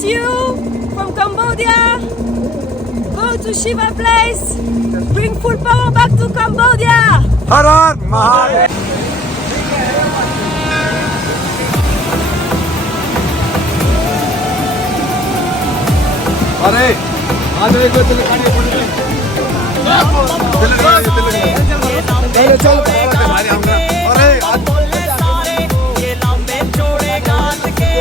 miss you from Cambodia. Go to Shiva Place. Bring full power back to Cambodia. हर हर महादेव। अरे आज एक बार चलो गाड़ी ऊपर ले चलो चलो भाई हमने अरे ये लंबे चौड़े गात के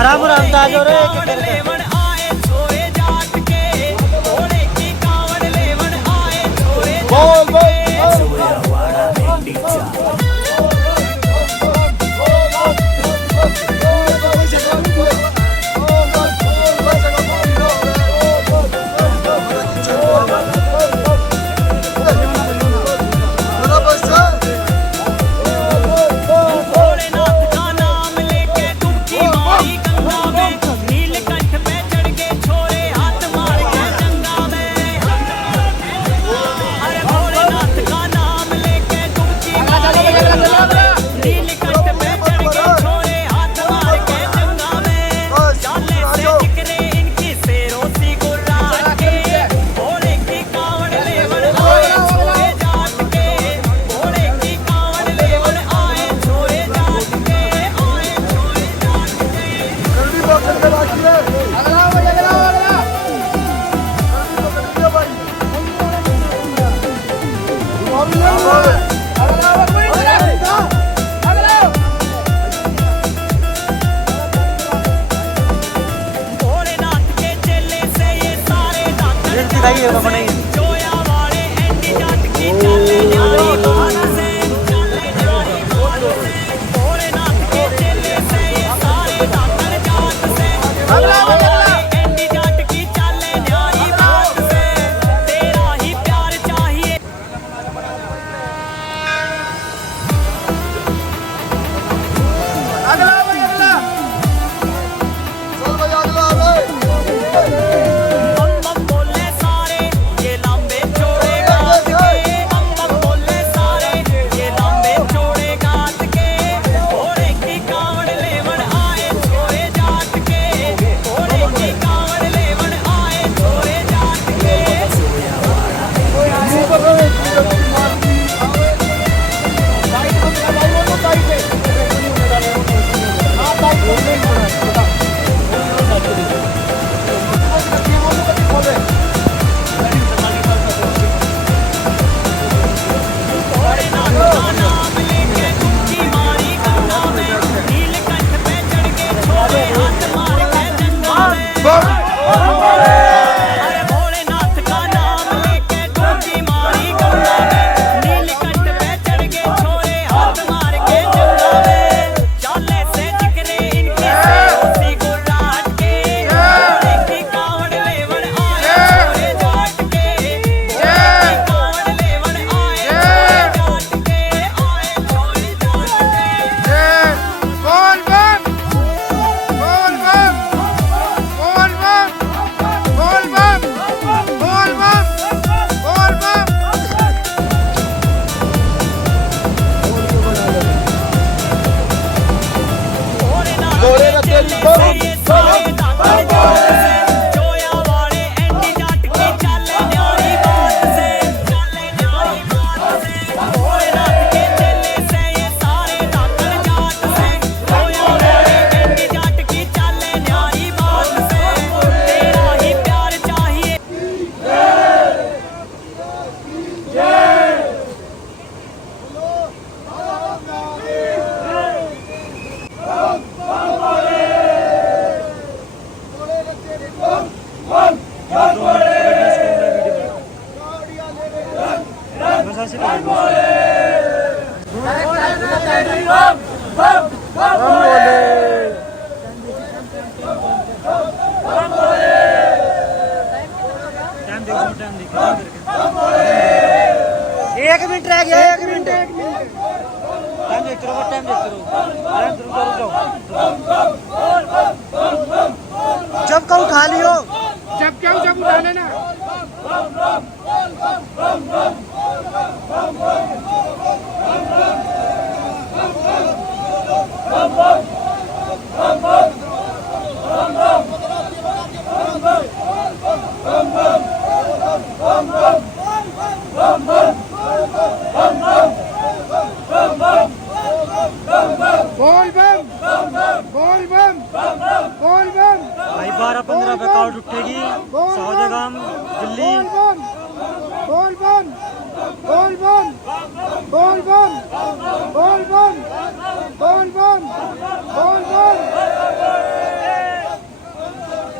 आराम आराम ताजो रे लेवन आए छोरे जाट के घोड़े की कावड़ लेवन आए छोरे बोल बोल भाई 12-15 पे काउंट उठेगी सौदेगाम दिल्ली।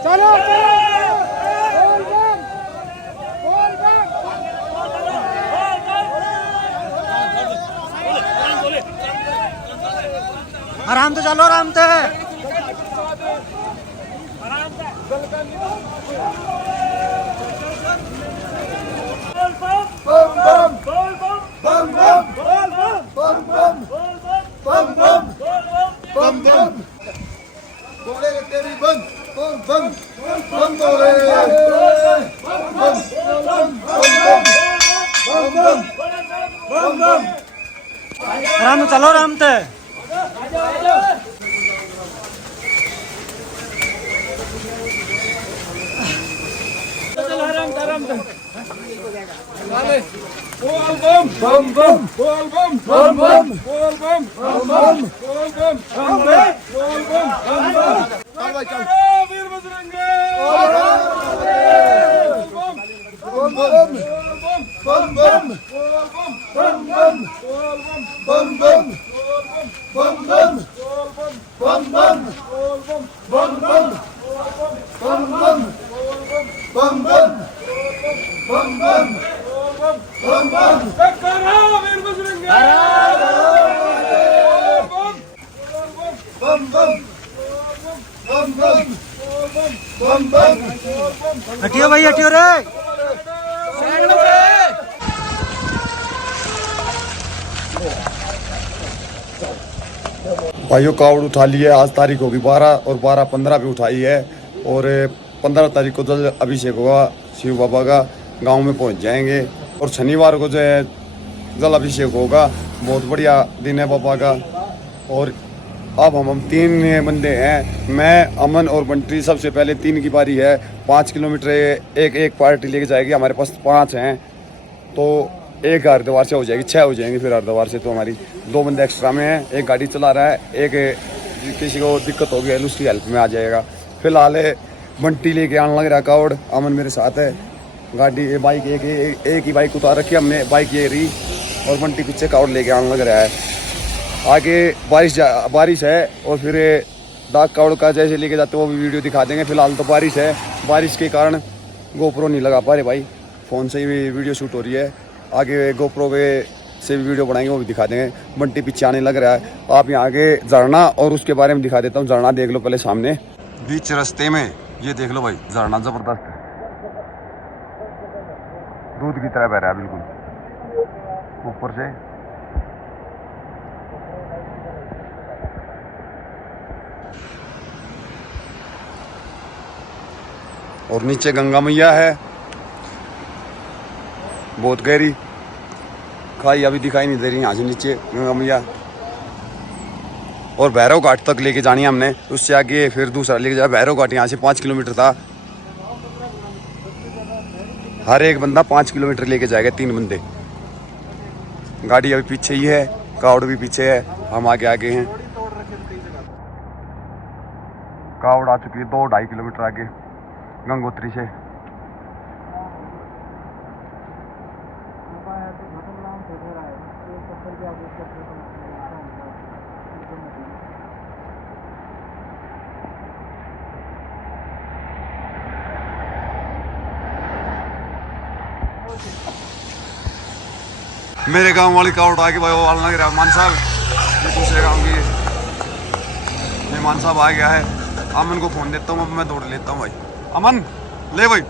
चलो आराम से चलो, आराम से। आराम से चलो, आराम से। हटियो भाई, हटियो रे। भाइयों कावड़ उठा ली है। आज तारीख होगी 12 और 12-15 पे उठाई है और 15 तारीख को जल अभिषेक होगा शिव बाबा का। गांव में पहुंच जाएंगे और शनिवार को जो है जल अभिषेक होगा। बहुत बढ़िया दिन है बाबा का। और अब हम 3 बंदे हैं, मैं, अमन और बंटी। सबसे पहले 3 की बारी है। 5 किलोमीटर एक पार्टी लेके जाएगी। हमारे पास 5 हैं तो एक हरिद्वार से हो जाएगी, 6 हो जाएंगे फिर हरिद्वार से। तो हमारी 2 बंदे एक्स्ट्रा में हैं। एक गाड़ी चला रहा है, एक किसी को दिक्कत होगी है उसकी हेल्प में आ जाएगा। फिलहाल बंटी लेके आने लग रहा कावड़। अमन मेरे साथ है। गाड़ी बाइक एक ही बाइक उतार रखी है हमने, बाइक ये रही और बंटी पीछे कावड़ लेके आने लग रहा है। आगे बारिश है और फिर डाक कावड़ का जैसे लेके जाते वो भी वीडियो दिखा देंगे। फिलहाल तो बारिश है, बारिश के कारण गोप्रो नहीं लगा पा रहे भाई, फ़ोन से ही वीडियो शूट हो रही है। आगे गोप्रो पे से भी वीडियो बनाएंगे, वो भी दिखा देंगे। बंटी पीछे आने लग रहा है। आप यहाँ आगे झरना और उसके बारे में दिखा देता हूँ। झरना देख लो पहले सामने बीच रास्ते में, ये देख लो भाई, झरना जबरदस्त है, दूध की तरह बह रहा है बिल्कुल ऊपर से। और नीचे गंगा मैया है, बहुत गहरी खाई अभी दिखाई नहीं दे रही यहाँ से नीचे गंगा मैया। और भैरव घाट तक लेके जानी है हमने, उससे आगे फिर दूसरा लेके जाए। भैरव घाट यहाँ से 5 किलोमीटर था। हर एक बंदा 5 किलोमीटर लेके जाएगा, 3 बंदे। गाड़ी अभी पीछे ही है, कावड़ भी पीछे है, हम आगे आगे हैं। कावड़ आ चुकी है 2-2.5 किलोमीटर आगे गंगोत्री से। मेरे गांव वाली कावड़ आगे भाई वो लग रहा है मान साहब, ये दूसरे गांव की ये मान साहब आ गया है। अमन को फोन देता हूँ, अब मैं दौड़ लेता हूँ भाई। अमन ले भाई,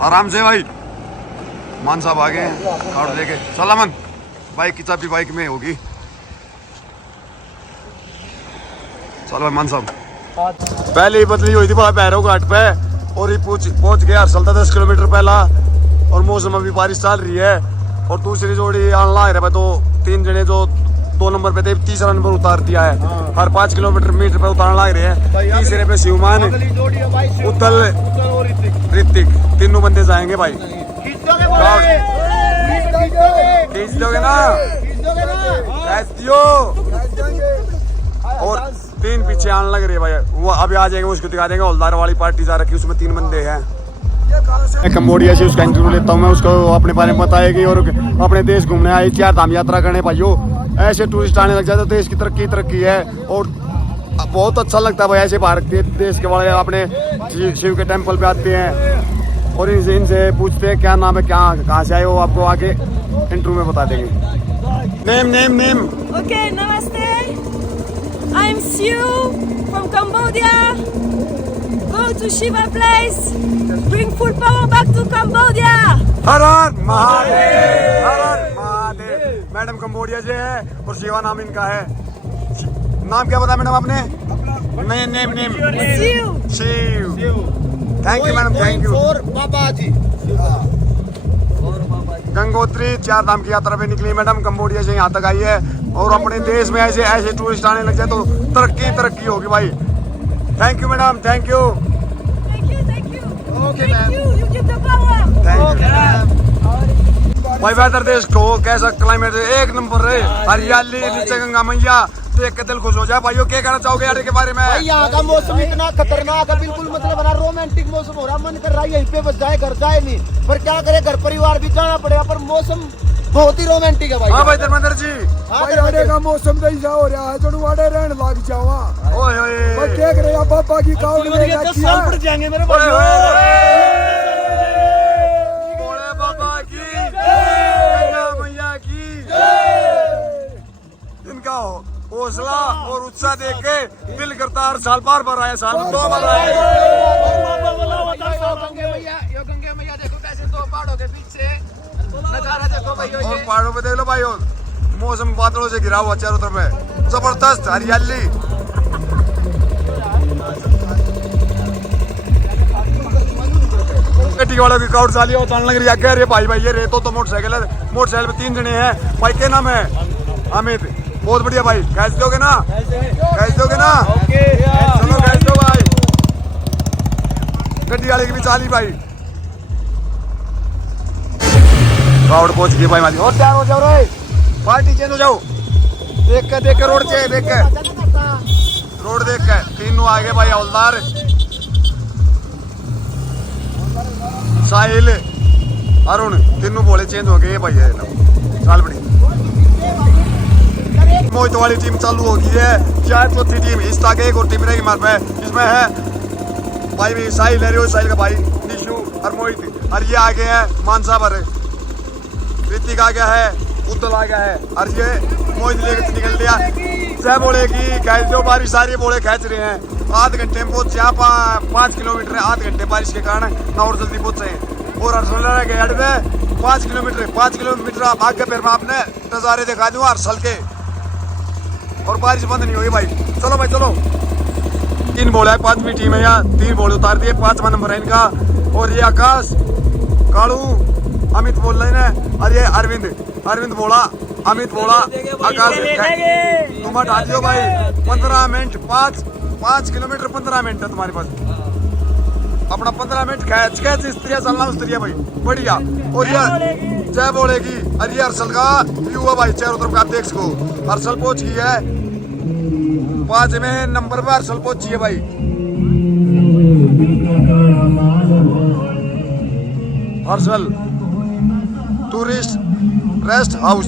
आराम से भाई। मान साहब आ गए कावड़ लेके। चल अमन, बाइक की चाबी बाइक में होगी। चल भाई मान साहब। पहले ही बदली हुई थी वहाँ भैरव घाट पे और ये पहुंच गया हरसलता 10 किलोमीटर पहला। और मौसम अभी बारिश चल रही है। और दूसरी जोड़ी आना रहा है तो 3 जने जो 2 नंबर पे थे, तीसरा नंबर उतार दिया है। हर 5 किलोमीटर मीटर पे उतारने लग रहे हैं। तीसरे पे शिवमान, उत्तल, ऋतिक, तीनों बंदे जाएंगे भाई। खींच दोगे ना, खींच दियो। और 3 पीछे आने लग रही है भाई, वो अभी आ जाएंगे, उसको दिखा देंगे। हौलदार वाली पार्टी जा रखी है, उसमें 3 बंदे हैं। कंबोडिया से उसका इंटरव्यू लेता हूँ मैं, उसको अपने बारे में बताएगी और अपने देश घूमने आए, 4 धाम यात्रा करने भाइयों। ऐसे टूरिस्ट आने लग जाते तो देश की तरक्की है और बहुत अच्छा लगता है भाई। ऐसे भारत के देश के वाले अपने शिव के टेम्पल पे आते हैं और इनसे पूछते हैं क्या नाम है, कहाँ से आए हो, आपको आगे इंटरव्यू में बता देंगे। Name Okay, namaste. I'm Siu from Cambodia. Go to Shiva Place. Bring full power back to Cambodia. Her her Mahadev, her her Mahadev. Madam Cambodia से है और शिवा नाम इनका है। नाम क्या बताया मैडम आपने? Name Siu. Shiv. Thank you madam, thank you. Baba ji Gangotri 4 Dham की यात्रा पे निकली मैडम, कंबोडिया से यहाँ तक आई है। और अपने देश में ऐसे टूरिस्ट आने लग जाए तो तरक्की होगी भाई। Thank you madam, thank you. Thank you. Okay, Thank ma'am. you. You give the power. भाई वेदर देश को कैसा क्लाइमेट है, 1 नंबर है। हरियाली, नीचे गंगा मैया, देख के दिल खुश हो जाए। भाइयों क्या कहना चाहोगे यार के बारे में? भाई यहाँ का मौसम इतना खतरनाक है, बिल्कुल मतलब बना रोमांटिक मौसम हो रहा, मन कर रहा है यहीं पे बस जाए, घर जाए नहीं, पर क्या करे, घर परिवार भी जाना पड़ेगा, पर मौसम बहुत ही रोमांटिक है भाई। हाँ भाई धर्मेंद्र जी, भाई आने का मौसम तो ऐसा हो रहा है जो वाड़े रहने लग जावा। ओए ओए पर देख रहे हैं पापा की काउंट में साल पड़ जाएंगे मेरे ओए ओए। भोले बाबा की, गंगा मैया की। इनका हौसला और उत्साह देख के दिल करता हर साल बार आए, साल 2 बार आए। गंगे मैया देखो कैसे 2 पहाड़ों के पीछे नजारा देखो भाई। और पहाड़ों पे देख लो भाई, मौसम बादलों से घिरा हुआ चारों तरफ है, जबरदस्त हरियाली। गड्डी वालों की क्राउड चाली और लग रही है। कह रहे भाई ये रेतो तो मोटरसाइकिल है, मोटरसाइकिल पे 3 जने हैं भाई। क्या नाम है? अमित। बहुत बढ़िया भाई, कैश दोगे ना, कैश दोगे ना? चलो कैश दो भाई। गड्डी वाले की भी चाली भाई। क्राउड पहुंच गई भाई हमारी। और तैयार हो जाओ रे, पार्टी चेंज हो जाओ। देख के रोड चाहिए, देख के रोड देख के। 3 आ गए भाई, हवलदार, साहिल, अरुण, 3 बोले चेंज हो गए भाई। साल बड़ी मोहित वाली टीम चालू हो गई है, शायद 4थी टीम इस तक एक और टीम रहेगी हमारे पे। इसमें है भाई भी साहिल है, साहिल का भाई निशु और मोहित। और ये आ गए हैं मानसा पर, ऋतिक आ गया है, उत्तल आ गया है और ये मोहित लेकर निकल लिया। जय बोले की खैच दो, बारिश आ रही है, बोले खींच रहे हैं। आध घंटे में पहुंचे, 5 किलोमीटर है, आध घंटे बारिश के कारण ना और जल्दी पहुंचे। और हर्षल रह गए 5 किलोमीटर आप आगे, फिर मैं आपने नज़ारे दिखा दूँ हर्षल के। और बारिश बंद नहीं होगी भाई। चलो भाई चलो। 3 बोले है, 5वीं टीम है यहाँ, 3 बोले उतार दिए, 5वां नंबर है इनका। और ये आकाश, कालू, अमित बोल रहे हैं और ये अरविंद बोला, अमित बोला, आकाश। तुम हटा दियो भाई। 15 मिनट, 5 किलोमीटर 15 मिनट है तुम्हारे पास। अपना 15 मिनट खैच स्त्रिया चलना उस्तरिया भाई, बढ़िया। और ये जय बोलेगी और ये हर्षल का व्यू है भाई, चारों तरफ का आप देख सको। हर्षल पहुंच गई है 5वें नंबर पर, हर्षल पहुंची है भाई। हर्षल टूरिस्ट रेस्ट हाउस,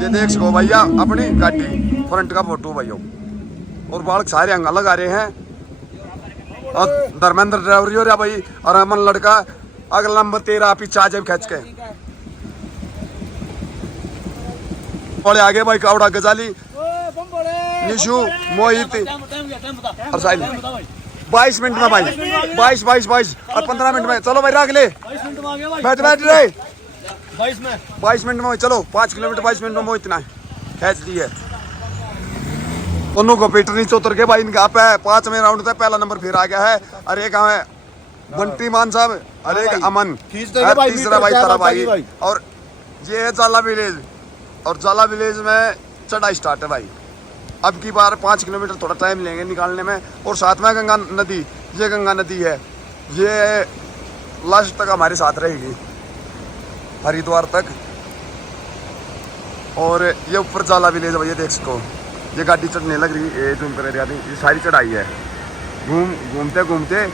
ये देख सको भैया अपनी गाड़ी फ्रंट का फोटो भैया। और बालक सारे अंग अलग आ रहे हैं। और धर्मेंद्र ड्राइवर हो रहा भाई, और अमन लड़का अगला नंबर 13 पीछे आ जाए खींच के। बड़े आगे भाई, कावड़ा गजाली, निशु, मोहित और साहिल। 22 मिनट में भाई, 22 और 15 मिनट में। चलो भाई रख ले, बैठ रहे 22 मिनट में। चलो 5 किलोमीटर 22 मिनट में वो इतना खींच ली है। दोनों को पीटर नीचे उतर के भाई, इनका पे 5वें राउंड था, पहला नंबर फिर आ गया है। और एक है बंटी मान साहब, और एक अमन, तीसरा भाई तारा भाई। और ये है जाला विलेज, और जाला विलेज में चढ़ाई स्टार्ट है भाई। अब की बार 5 किलोमीटर थोड़ा टाइम लेंगे निकालने में। और साथ में गंगा नदी, ये गंगा नदी है, ये लास्ट तक हमारे साथ रहेगी, हरिद्वार तक। और ये ऊपर जाला विलेज भैया देख सको, ये गाड़ी चढ़ने लग रही है, जूम कर ये सारी चढ़ाई है, घूमते घूमते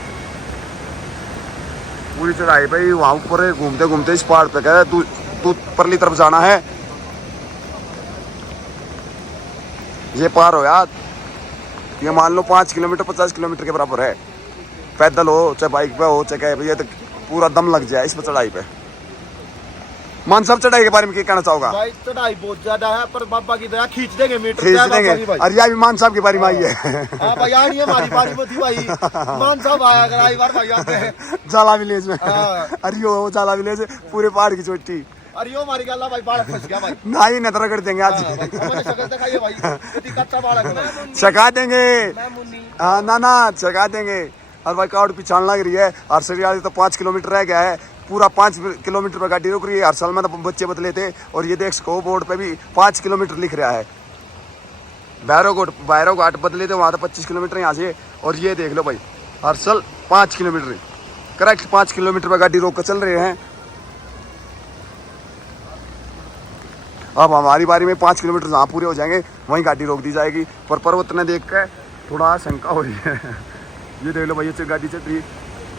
पूरी चढ़ाई भाई। वहाँ ऊपर घूमते घूमते इस पहाड़ पे कह रहे तू परली तरफ जाना है। ये पार हो यार, ये मान लो 5 किलोमीटर 50 किलोमीटर के बराबर है। पैदल हो चाहे बाइक पे हो चाहे क्या भैया, तो पूरा दम लग जाए इस पर चढ़ाई पे। मान सब चढ़ाई के बारे में क्या कहना चाहोगा? भाई चढ़ाई बहुत ज्यादा है, पर बाबा की दया खींच देंगे मीटर, खींच देंगे। और यह भी मान साहब की बारी में आई है। हाँ भाई आ रही है हमारी बारी में थी भाई, मान साहब आया कर आई बार भाई आते हैं जाला विलेज में। हाँ। अरे वो जाला विलेज पूरे पहाड़ की चोटी। अरे यो हमारी गल्ला भाई बाढ़ फंस गया भाई। ना ही नजर कर देंगे आज। हमने शक्ल दिखाई है भाई, इतनी कच्चा बाढ़ है। चका देंगे, हाँ ना चका देंगे। और भाई काउड पिछाड़ लग रही है, हरसड़ी तो 5 किलोमीटर रह गया है, पूरा 5 किलोमीटर पर गाड़ी रुक रही है। हर साल में तो बच्चे बदले थे, और ये देख सको बोर्ड पे भी 5 किलोमीटर लिख रहा है। भैरव घाट बदले थे, वहाँ तो 25 किलोमीटर यहाँ से। और ये देख लो भाई, हर साल 5 किलोमीटर करेक्ट 5 किलोमीटर पर गाड़ी रोक कर चल रहे हैं। अब हमारी बारी में 5 किलोमीटर जहाँ पूरे हो जाएंगे वहीं गाड़ी रोक दी जाएगी। पर पर्वत ने देख कर थोड़ा शंका हो रही है। ये देख लो भाई, ये गाड़ी चल रही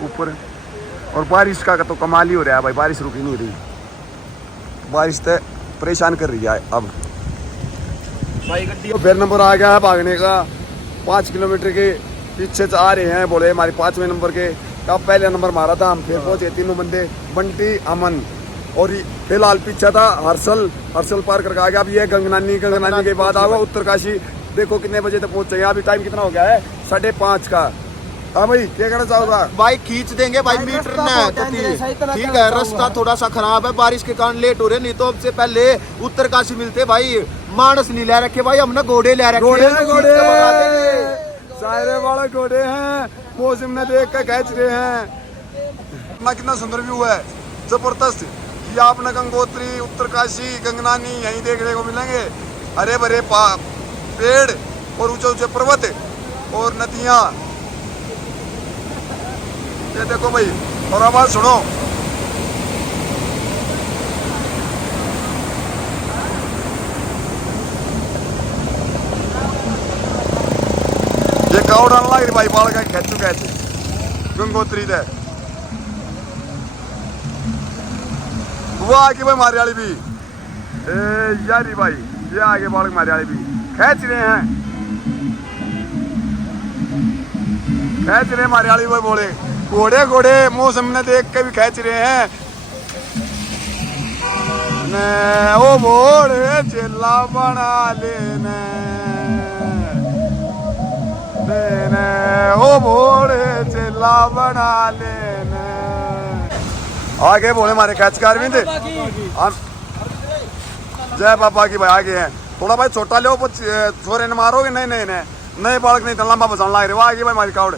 ऊपर, और बारिश का तो कमाल ही हो रहा है भाई, बारिश रुक ही नहीं रही। बारिश तो परेशान कर रही है। अब भाई गड्डी तो फिर नंबर आ गया है भागने का, 5 किलोमीटर के पीछे से आ रहे हैं। बोले हमारे 5वें नंबर के, कब पहले नंबर मारा था, हम फिर पहुंचे तीनों बंदे, बंटी अमन। और फिलहाल पीछे था हर्षल पार करके आ गया। अब ये गंगनानी के बाद आगा उत्तरकाशी। देखो कितने बजे तक पहुंच जाएंगे, अभी टाइम कितना हो गया है, 5:30 का। हाँ भाई क्या कहना चाहोगा? भाई खींच देंगे भाई मीटर ने, ठीक है। रास्ता थोड़ा सा खराब है, बारिश के कारण लेट हो रहे, नहीं तो हमसे पहले उत्तरकाशी मिलते भाई। मानस नहीं ले रखे भाई, हमने घोड़े ले रखे, घोड़े सारे वाले घोड़े हैं, मौसम ने देख कर खींच रहे हैं। कितना सुंदर व्यू है, जबरदस्त। ये आपने गंगोत्री, उत्तरकाशी, गंगनानी यहीं देखने को मिलेंगे। हरे भरे पेड़ और ऊंचे ऊंचे पर्वत और नदियाँ। ये देखो भाई, और आवाज सुनो, ये कावड़ आने लग रही भाई, बाल का खेचू कैसे गंगोत्री दे। वो आगे भाई मारे वाली भी, यारी भाई ये आगे बालक मारे वाली भी खेच रहे हैं, मारे वाली भाई। बोले घोड़े मौसम ने देख के भी खेच रहे हैं। ओ बोले चेला बना लेने, ओ बोले चेला बना लेने। आगे बोले हमारे कैचकार भी थे। जय बाबा की भाई आगे हैं, थोड़ा भाई छोटा लो, छोरे ने मारोगे नहीं बालक नहीं तो लंबा बचाने लग रहे। वो आगे भाई हमारी कावड़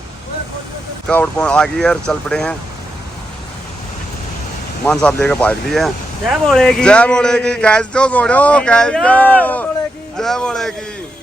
आ गई यार, चल पड़े हैं। मान साहब लेकर भाग दिए हैं। जय बोलेगी कैच दो घोड़ो, कैच दो, जय बोलेगी।